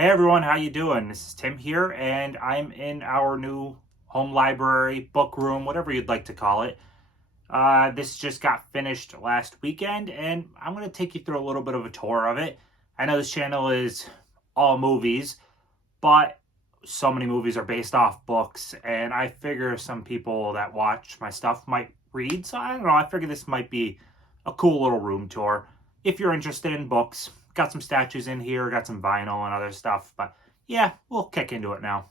Hey everyone, how you doing? This is Tim here, and I'm in our new home library, book room, whatever you'd like to call it. This just got finished last weekend, and I'm going to take you through a little bit of a tour of it. I know this channel is all movies, but so many movies are based off books, and I figure some people that watch my stuff might read, so I don't know, I figure this might be a cool little room tour. If you're interested in books, got some statues in here, got some vinyl and other stuff, but yeah, we'll kick into it now.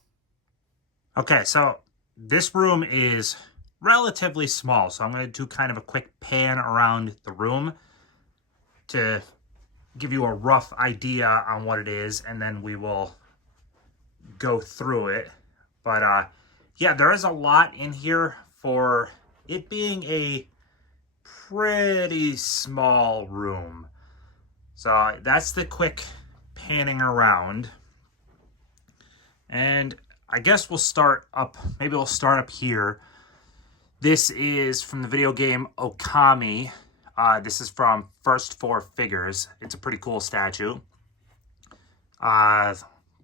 Okay, so this room is relatively small, so I'm going to do kind of a quick pan around the room to give you a rough idea on what it is, and then we will go through it. But yeah, there is a lot in here for it being a pretty small room. So that's the quick panning around. And I guess we'll start up, maybe we'll start up here. This is from the video game Okami. This is from First Four Figures. It's a pretty cool statue.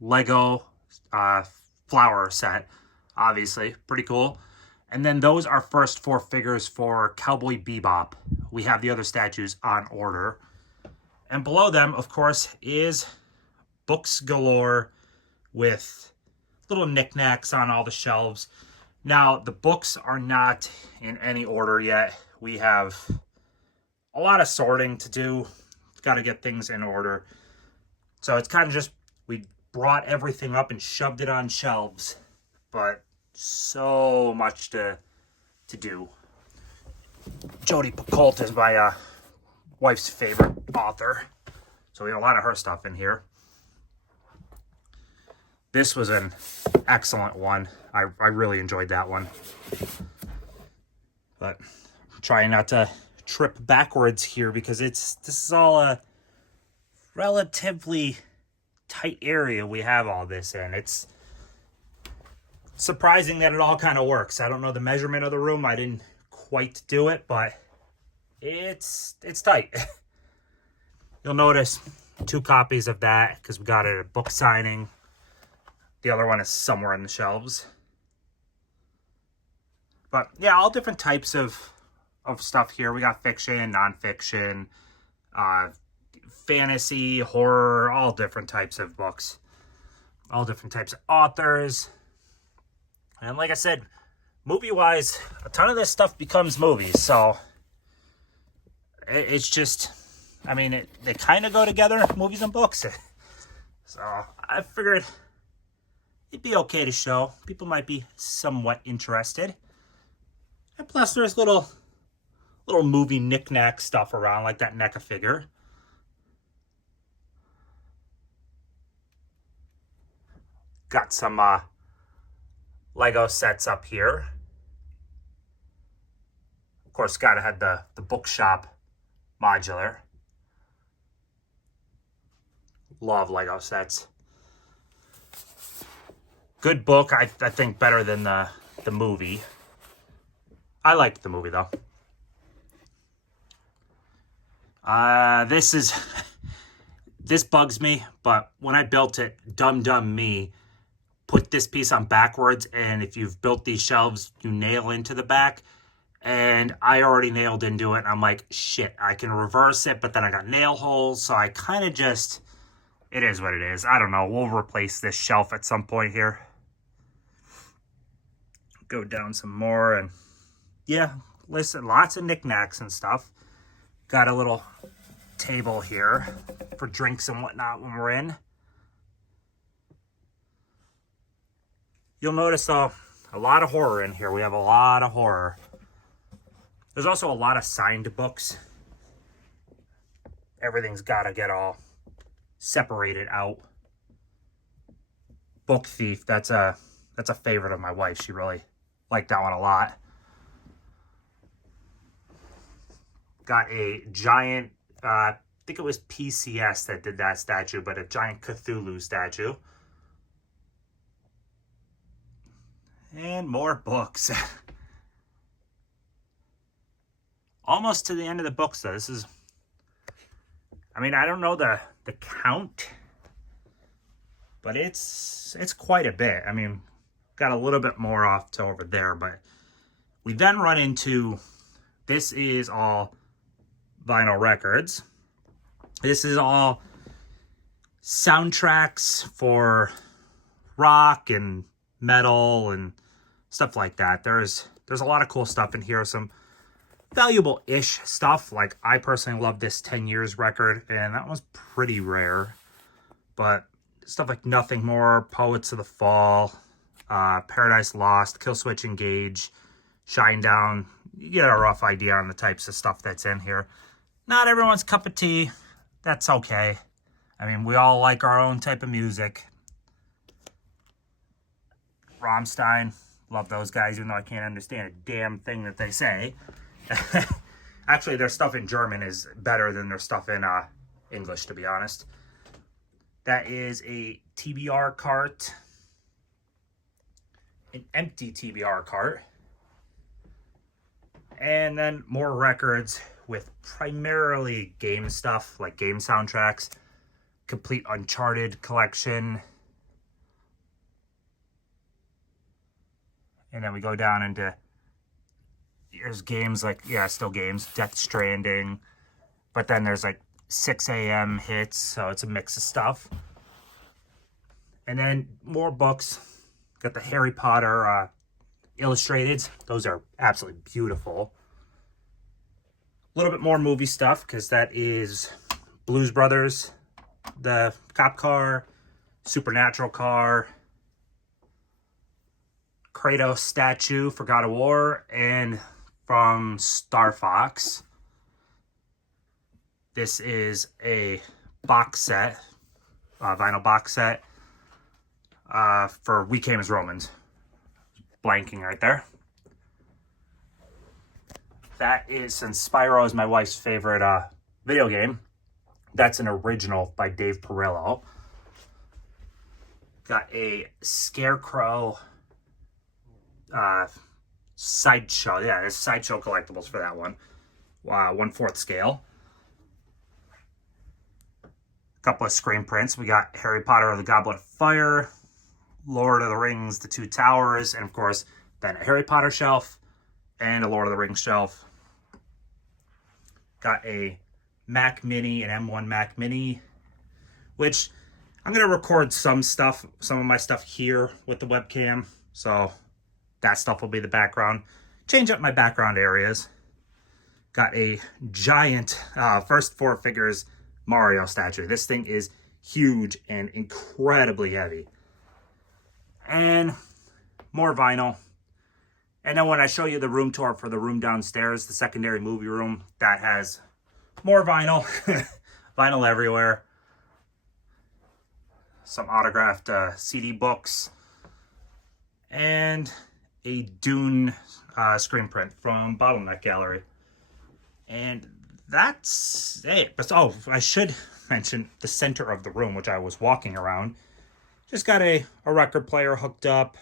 Lego flower set, obviously, pretty cool. And then those are First Four Figures for Cowboy Bebop. We have the other statues on order. And below them, of course, is books galore with little knickknacks on all the shelves. Now, the books are not in any order yet. We have a lot of sorting to do. Got to get things in order. So it's kind of just, we brought everything up and shoved it on shelves. But so much to do. Jodi Picoult is my wife's favorite author. So we have a lot of her stuff in here. This was an excellent one. I really enjoyed that one. But I'm trying not to trip backwards here because this is all a relatively tight area we have all this in. It's surprising that it all kind of works. I don't know the measurement of the room. I didn't quite do it, but it's tight. You'll notice 2 copies of that because we got it at a book signing. The other one is somewhere in the shelves. But yeah, all different types of stuff here. We got fiction, nonfiction, fantasy, horror, all different types of books. All different types of authors. And like I said, movie-wise, a ton of this stuff becomes movies. So it's just, I mean, they kind of go together, movies and books. So I figured it'd be okay to show. People might be somewhat interested. And plus, there's little movie knick-knack stuff around, like that NECA figure. Got some Lego sets up here. Of course, gotta have the bookshop modular. Love Lego sets. Good book, I think better than the movie. I liked the movie though. This bugs me, but when I built it, dumb me put this piece on backwards, and if you've built these shelves, you nail into the back, and I already nailed into it, and I'm like, shit, I can reverse it, but then I got nail holes, so I kind of just, it is what it is. I don't know, we'll replace this shelf at some point here. Go down some more, and yeah, listen, lots of knickknacks and stuff. Got a little table here for drinks and whatnot when we're in. You'll notice, though, a lot of horror in here. We have a lot of horror. There's also a lot of signed books. Everything's got to get all separated out. Book Thief, that's a favorite of my wife. She really liked that one a lot. Got a giant, I think it was PCS that did that statue, but a giant Cthulhu statue. And more books. Almost to the end of the books, though. This is, I mean, I don't know the count, but it's quite a bit. I mean, got a little bit more off to over there, but we then run into, this is all vinyl records. This is all soundtracks for rock and metal and stuff like that. There's a lot of cool stuff in here. Some valuable-ish stuff. Like, I personally love this 10 Years record, and that was pretty rare. But stuff like Nothing More, Poets of the Fall, Paradise Lost, Killswitch Engage, Shinedown. You get a rough idea on the types of stuff that's in here. Not everyone's cup of tea. That's okay. I mean, we all like our own type of music. Rammstein, love those guys, even though I can't understand a damn thing that they say. Actually, their stuff in German is better than their stuff in English, to be honest. That is a TBR cart. An empty TBR cart. And then more records with primarily game stuff, like game soundtracks. Complete Uncharted collection. And then we go down into, there's games like, yeah, still games, Death Stranding. But then there's like 6 a.m. hits, so it's a mix of stuff. And then more books. Got the Harry Potter illustrated. Those are absolutely beautiful. A little bit more movie stuff, because that is Blues Brothers, the cop car, Supernatural car, Kratos statue for God of War, and from Star Fox. This is a box set, vinyl box set for We Came as Romans. Blanking right there. That is, since Spyro is my wife's favorite video game, that's an original by Dave Perillo. Got a Scarecrow sideshow. Yeah, there's sideshow collectibles for that one. 1/4 scale. A couple of screen prints. We got Harry Potter and the Goblet of Fire, Lord of the Rings, The Two Towers, and of course, then a Harry Potter shelf and a Lord of the Rings shelf. Got a Mac Mini, an M1 Mac Mini, which I'm going to record some of my stuff here with the webcam. So that stuff will be the background. Change up my background areas. Got a giant first four figures Mario statue. This thing is huge and incredibly heavy. And more vinyl. And then when I show you the room tour for the room downstairs, the secondary movie room, that has more vinyl. Vinyl everywhere. Some autographed CD books. And a Dune screen print from Bottleneck Gallery. And that's it. But oh, I should mention the center of the room, which I was walking around. Just got a record player hooked up.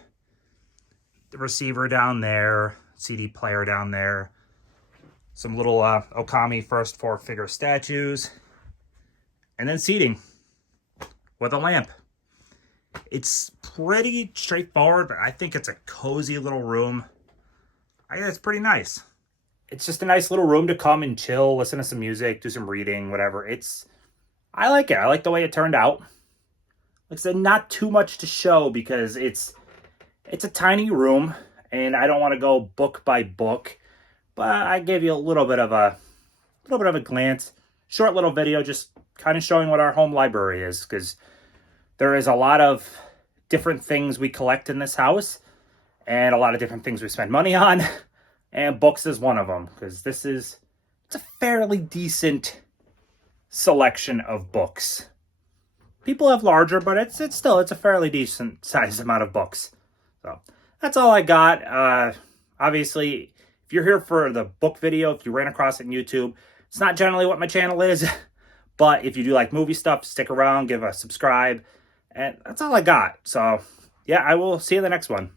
The receiver down there. CD player down there. Some little Okami first four figure statues. And then seating with a lamp. It's pretty straightforward, but I think it's a cozy little room. I think it's pretty nice. It's just a nice little room to come and chill, listen to some music, do some reading, whatever. I like it. I like the way it turned out. Like I said, not too much to show because it's a tiny room, and I don't want to go book by book, but I gave you a little bit of a glance. Short little video, just kind of showing what our home library is, because there is a lot of different things we collect in this house, and a lot of different things we spend money on, and books is one of them, because it's a fairly decent selection of books. People have larger, but it's a fairly decent sized amount of books. So that's all I got. Obviously, if you're here for the book video, if you ran across it on YouTube, it's not generally what my channel is, but if you do like movie stuff, stick around, give a subscribe, and that's all I got. So yeah, I will see you in the next one.